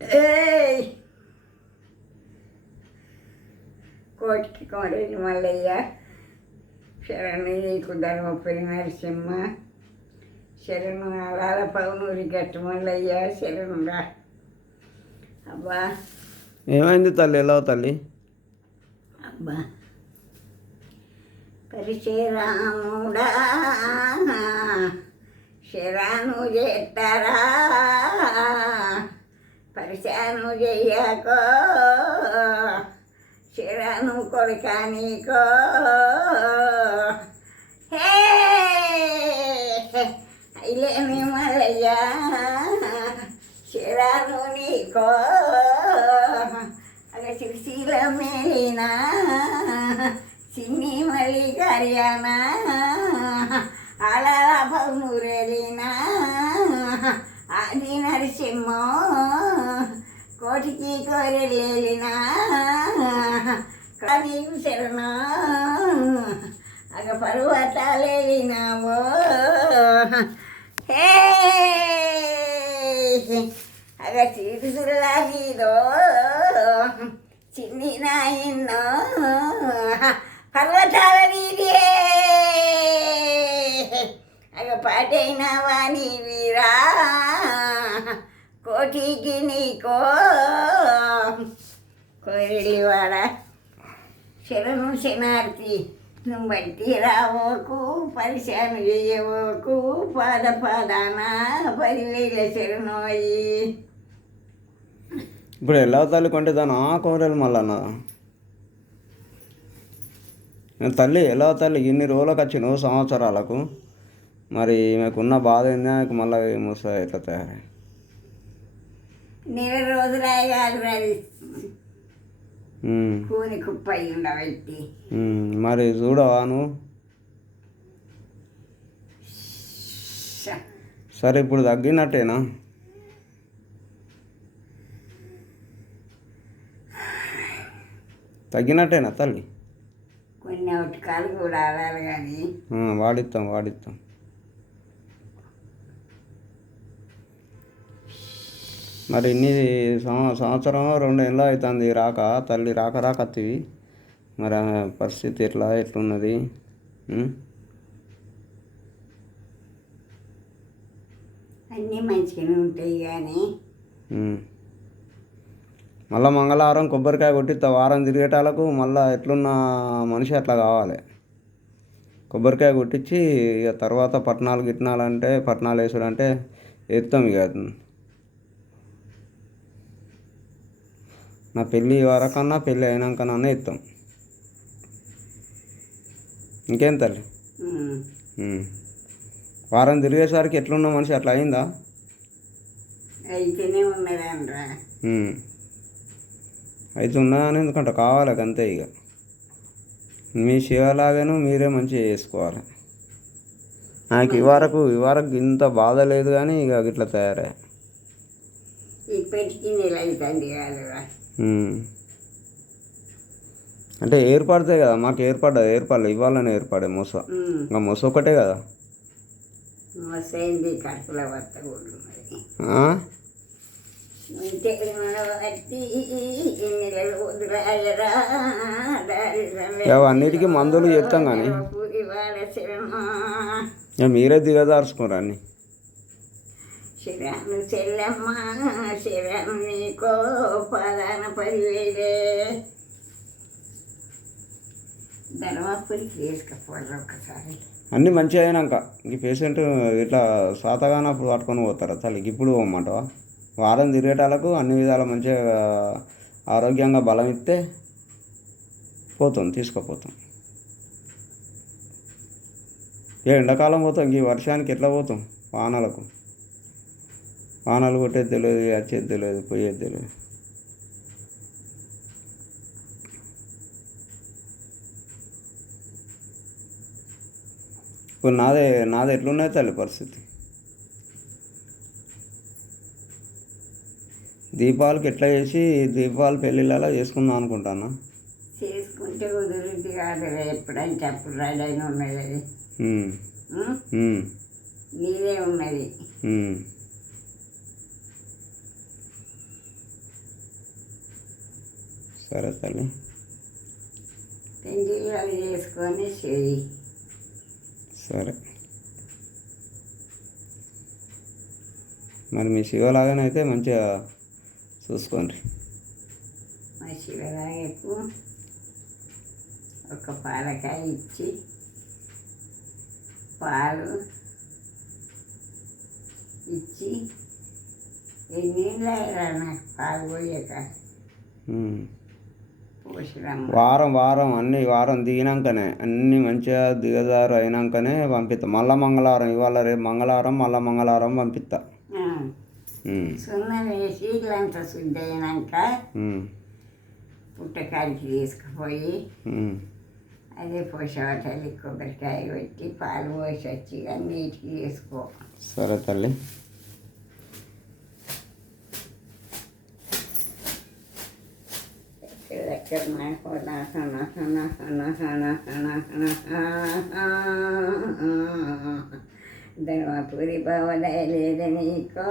ఏయ్ కోటికి కోరేని మల్లయ్య శరణు నీకు ధర్మపురి నరసింహ శరణు అలాల పౌనూరి గట్టు మల్లయ్య శరణురా. అబ్బా ఏమైంది తల్లి? ఎలా తల్లి? అబ్బా పరిశరాముడా శరణు చేస్తారా పరిశాను చెయ్యకో శరణు కొడుక నీకో హే అయిలేని మల్లయ్య శరణు నీకో అగ శిశీల మేలినా చిన్ని మళ్ళీ కర్యానా అలా పౌనూరెలినా ఆది నరసింహ కోటికి కోరెళ్ళినా కానీ శరణు అగ పర్వతాలెలినావో హే అగ చిరుసుల్లా నీదో చిన్ని నాయన్నో పర్వతాల నీదే అగ పాటైనవా నీవిరా కోటికి నీకో కోరిలివాడ శరణు శనార్థి నువ్వు బట్టి రావోకు పరిశాను చేయవోకు పాద పాదాన 10,000 శరణోయి. ఇప్పుడు ఎలా తల్లి కొంటే దాని కోరలు మళ్ళా తల్లి ఎలా తల్లి ఇన్ని రోజులకు వచ్చినావు సంవత్సరాలకు, మరి మీకున్న బాధ ఏంది? నాకు మళ్ళీ ముసా ఎట్లా తయారై నెల రోజులే కాదు అది కూని కుప్ప అయి ఉండబెట్టి. మరి చూడవా నువ్వు? సరే ఇప్పుడు తగ్గినట్టేనా? తగ్గినట్టేనా తల్లి? కొన్ని ఉటకాలు కూడా ఆడాలి కానీ వాడిస్తాం. మరి ఇన్ని సంవత్సరం 2 ఏళ్ళు అవుతుంది రాక తల్లి, రాకత్తివి. మరి ఆమె పరిస్థితి ఎట్లున్నది? అన్నీ మంచిగానే ఉంటాయి కానీ మళ్ళీ మంగళవారం కొబ్బరికాయ కొట్టిస్తా. వారం తిరిగేటాలకు మళ్ళీ ఎట్లున్న మనిషి అట్లా కావాలి. కొబ్బరికాయ కొట్టించి ఇక తర్వాత పట్నాలు వేసుడు అంటే ఎత్తాం. ఇక నా పెళ్ళి వరకన్నా పెళ్ళి అయినాకన్నా ఎత్తాం. ఇంకేం తల్లి? వారం తిరిగేసరికి ఎట్లున్న మనిషి అట్లా అయిందా? అయితేనే ఉన్నదనరా. అయితే ఉన్నదని ఎందుకంటే కావాలి అంతే. ఇక మీ శివలాగాను మీరే మంచిగా చేసుకోవాలి. నాకు ఇవరకు ఇంత బాధ లేదు కానీ ఇక ఇట్లా తయారయ్యా. ఇప్పటికీ నెల అవుతుంది కాదురా. అంటే ఏర్పడతాయి కదా, మాకు ఏర్పడలేదు ఇవ్వాలని ఏర్పడే మొస. ఇంకా మొస ఒకటే కదా. మొసైంది కడుపులో వత్త కూడా అన్నిటికీ మందులు చెప్తాం కానీ మీరే దిగదార్చుకోరు అన్ని. శరణు చెల్లమ్మ శరణు నీకో పదాన 10,000 ధర్మపురికి వేసుకపోవాలి ఒకసారి. అన్నీ మంచిగా అయినాక ఈ పేషెంట్ ఇట్లా సాతగానప్పుడు పట్టుకొని పోతారా తల్లికి? ఇప్పుడు పోమంటావా? వారం తిరిగేటాలకు అన్ని విధాలు మంచిగా ఆరోగ్యంగా బలం ఇస్తే తీసుకుపోతాం. ఎండాకాలం పోతాం, ఈ వర్షానికి ఎట్లా పోతాం? వానలు కొట్టేది తెలియదు, వచ్చేది తెలియదు, పోయేది తెలియదు. ఇప్పుడు నాది ఎట్లున్నాయి తల్లి పరిస్థితి? దీపావళికి ఎట్లా చేసి పెళ్ళిళ్ళలా చేసుకుందాం అనుకుంటాను. చేసుకుంటే కుదురుద్ది కాదు. ఎప్పుడంటే అప్పుడు రెడీ అయిన ఉన్నది అది. నీదే ఉన్నది. సరే తల్లి. పెండిళ్ళు అవి చేసుకొని చెయ్యి. సరే. మరి మీ శివలాగానైతే మంచిగా చూసుకోండి. మా శివరాయకు ఒక పాలకాయ ఇచ్చి పాలు ఇచ్చి ఎన్నేళ్ళు అయ్యారా నాకు పాలు పోయాక పోసిరమ్మ. వారం వారం దిగినాకనే అన్నీ మంచిగా దిగజారు అయినాకనే పంపిస్తా. మళ్ళా మంగళవారం, ఇవాళ రేపు మంగళవారం, మళ్ళీ మంగళవారం పంపిస్తా. సున్నం వేసి ఇల్లంతా శుద్ధి అయినాక పుట్టకాడికి తీసుకుపోయి అదే పోసేవాటల్లి కొబ్బరికాయ పెట్టి పాలు పోసి వచ్చి నీటికి చేసుకో. సరే తల్లి. ధర్మపురి భవదయ లేదు నీకో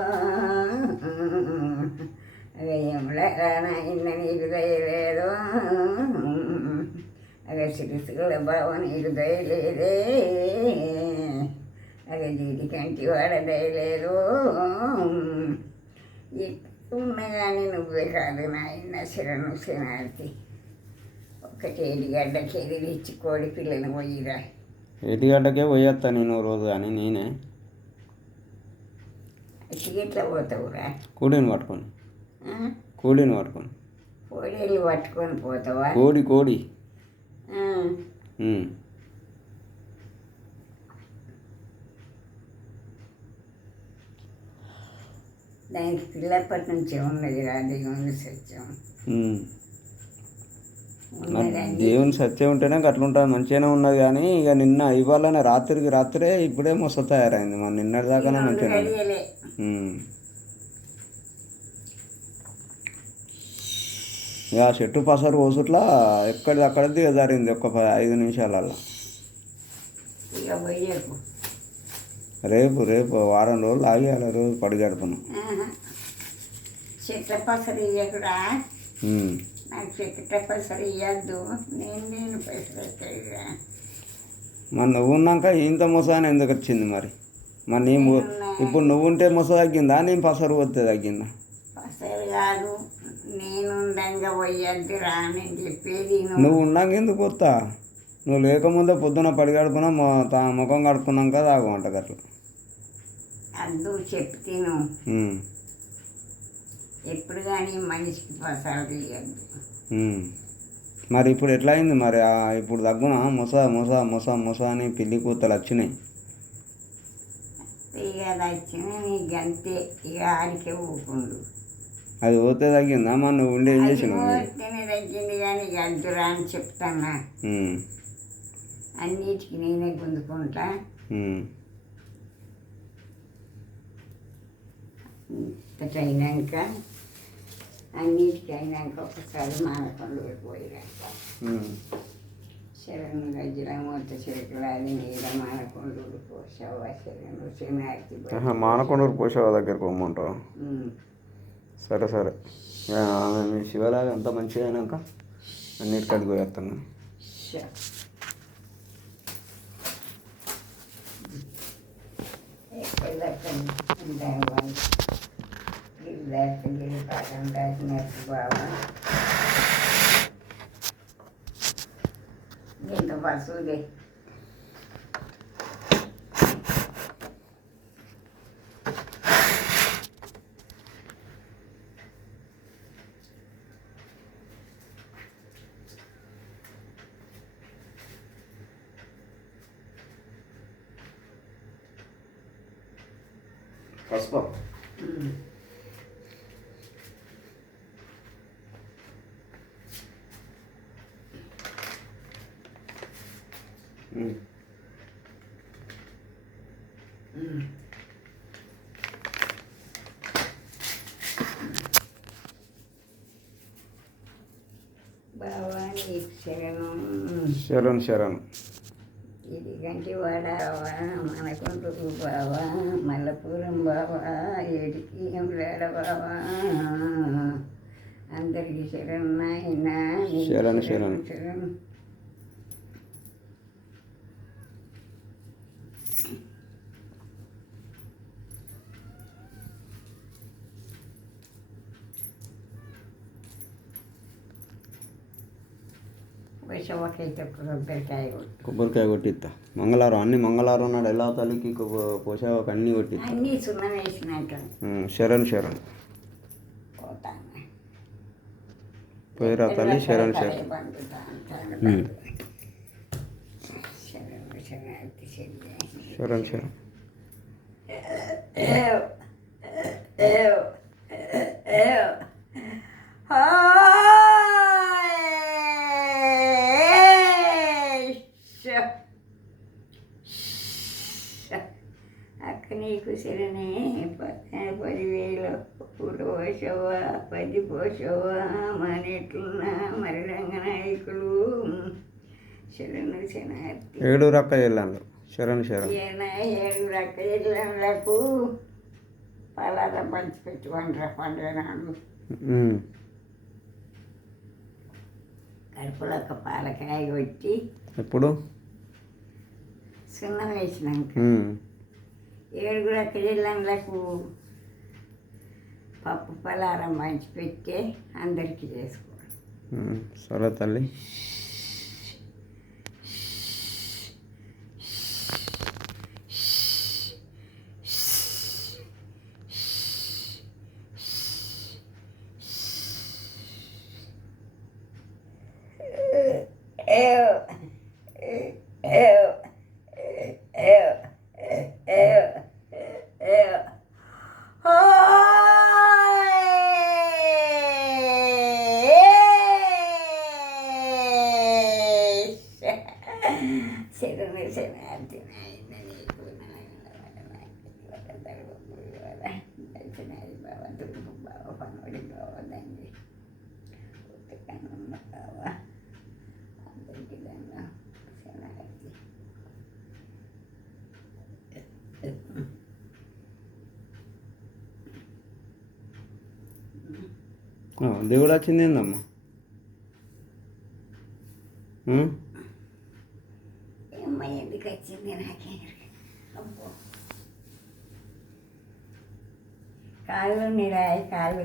అగయముల నాయన నీకు దయలేదు అగ సిరిసుల బావ నీకు దయలేదే అగ జీడి కంటి వాడ దయలేదు ఉన్న కానీ నువ్వే కాదు నాయన శరణు శనార్థి. ఒక్కటి ఏడిగడ్డకి ఎదిరిచ్చి కోడి పిల్లని పోయిరా. ఏటిగడ్డకే పోయేస్తా నేను రోజు, కానీ నేనే ఎట్లా పోతావురా? కోడిని పట్టుకొని కోడిని పట్టుకొని కోడీలు పట్టుకొని పోతావా? కోడి దానికి పిల్లప్పటి నుంచే ఉన్నది రా దేవుని సత్యం. దేవుని సత్యం ఉంటేనే అట్లుంటుంది, మంచిగానే ఉన్నది. కానీ ఇక నిన్న ఇవాళనే రాత్రే ఇప్పుడే మొస తయారైంది. మన నిన్నటి దాకానే మంచిగా. ఇక ఆ చెట్టు పసరు పోసుట్లా ఎక్కడిది అక్కడ దిగజారింది ఒక 5 నిమిషాలల్లో. రేపు వారం రోజులు ఆగేయాలి, రోజు పడిగడుపును. చెట్ల పసరు ఇవ్వకురా, నాకు చెట్ల పసరు ఇవ్వద్దు, నేను పైసలు ఎక్కడిరా. మరి నువ్వు ఉన్నాక ఇంత మొస అని ఎందుకు వచ్చింది మరి? మరి నీ ఇప్పుడు నువ్వు ఉంటే మొస తగ్గిందా, నేను పసరు పోతే తగ్గిందా? పసరు కాదు, నేను ఉండంగా పోయద్దు రా అని చెప్పేది. నువ్వు ఉన్నాక ఎందుకు పోతా? నువ్వు లేకముందే పొద్దున పడిగడుపున ముఖం కడుక్కున్నాక తాగమంట అట్లా. అద్దు చెప్పు తిను. ఎప్పుడు కానీ మనిషికి పసరు తీయద్దు. మరి ఇప్పుడు ఎట్లా అయింది మరి? ఇప్పుడు తగ్గునా? మొస అని పిల్లి కూతలు వచ్చినాయి. ఇక వచ్చినాయి నీకు అంతే, ఇక ఆడికే ఊకుండు. అది పోతే తగ్గిందా? మరి నువ్వు ఉండే ఏం చేసినావు? పోతేనే తగ్గింది కానీ ఇక అద్దురా అని చెప్తానా. అన్నిటికీ నేనే గుంజుకుంటా. అయినాక అన్నిటికీ అయినాక ఒకసారి మానకుండా పోయిరా. శరణు గజ్జల మూత చిరకలాది నీడ మానకొండూరు పోసావా శరణు శనార్థి. మానకొండూరు పోసావా దగ్గరికి పోమ్మంటావు? సరే. మీ శివలాగా అంత మంచిగా అయినాక అన్నిటికీ అది పోయేస్తాను. ఎంత పశువులే పసుపు బావా నీకు శరణు. ఇది గంటి వాడావా మనకుంటూ బావా మల్లపురం బావా ఏడికి వేడ బావా అందరికీ శరణు నాయన. శరణు శరణు. శరణు. పోషవకైతే కొబ్బరికాయ కొట్టిస్తా. మంగళవారం అన్ని మంగళవారం నాడు ఎలా తల్లికి పోషావకు అన్నీ కొట్టిస్తా. అన్నీ సున్నం వేసినట్టు శరణు శరణు. పోతాను. పోయిరా తల్లి. శరణు శరణు. శరణు శరణు. అక్క నీకు శరణే. 10,000 పూలు పోసావా, 10 పోసావా, మనెట్లున్నా మరి రంగనాయకులు. శరణు శనార్థి. 7 రక్క జిల్లాలు. శరణు శరణు. 7 రక్క జిల్లాలకు పలారం పంచిపెట్టుకుంటారా పండుగ నాడు. కడుపులోకి పాలకాయ కొట్టి ఎప్పుడు సున్నం వేసినాక 7 రక్క జిల్లాలకు పప్పు పలారం పంచిపెట్టి అందరికీ చేసుకోవాలి. సరే తల్లి. శరణు శనార్థి నాయన నీకు దర్శనాది బావ, దుర్గు బావ, పనోడి బావ, తండ్రి ఉత్తకన్న బావ, అందరికీ దండం. శనార్థి. దేవుడు వచ్చింది ఏందమ్మా? అమ్మాయి ఎందుకు వచ్చింది నాకే. అబ్బో కాళ్ళు నిరాయి కాళ్ళు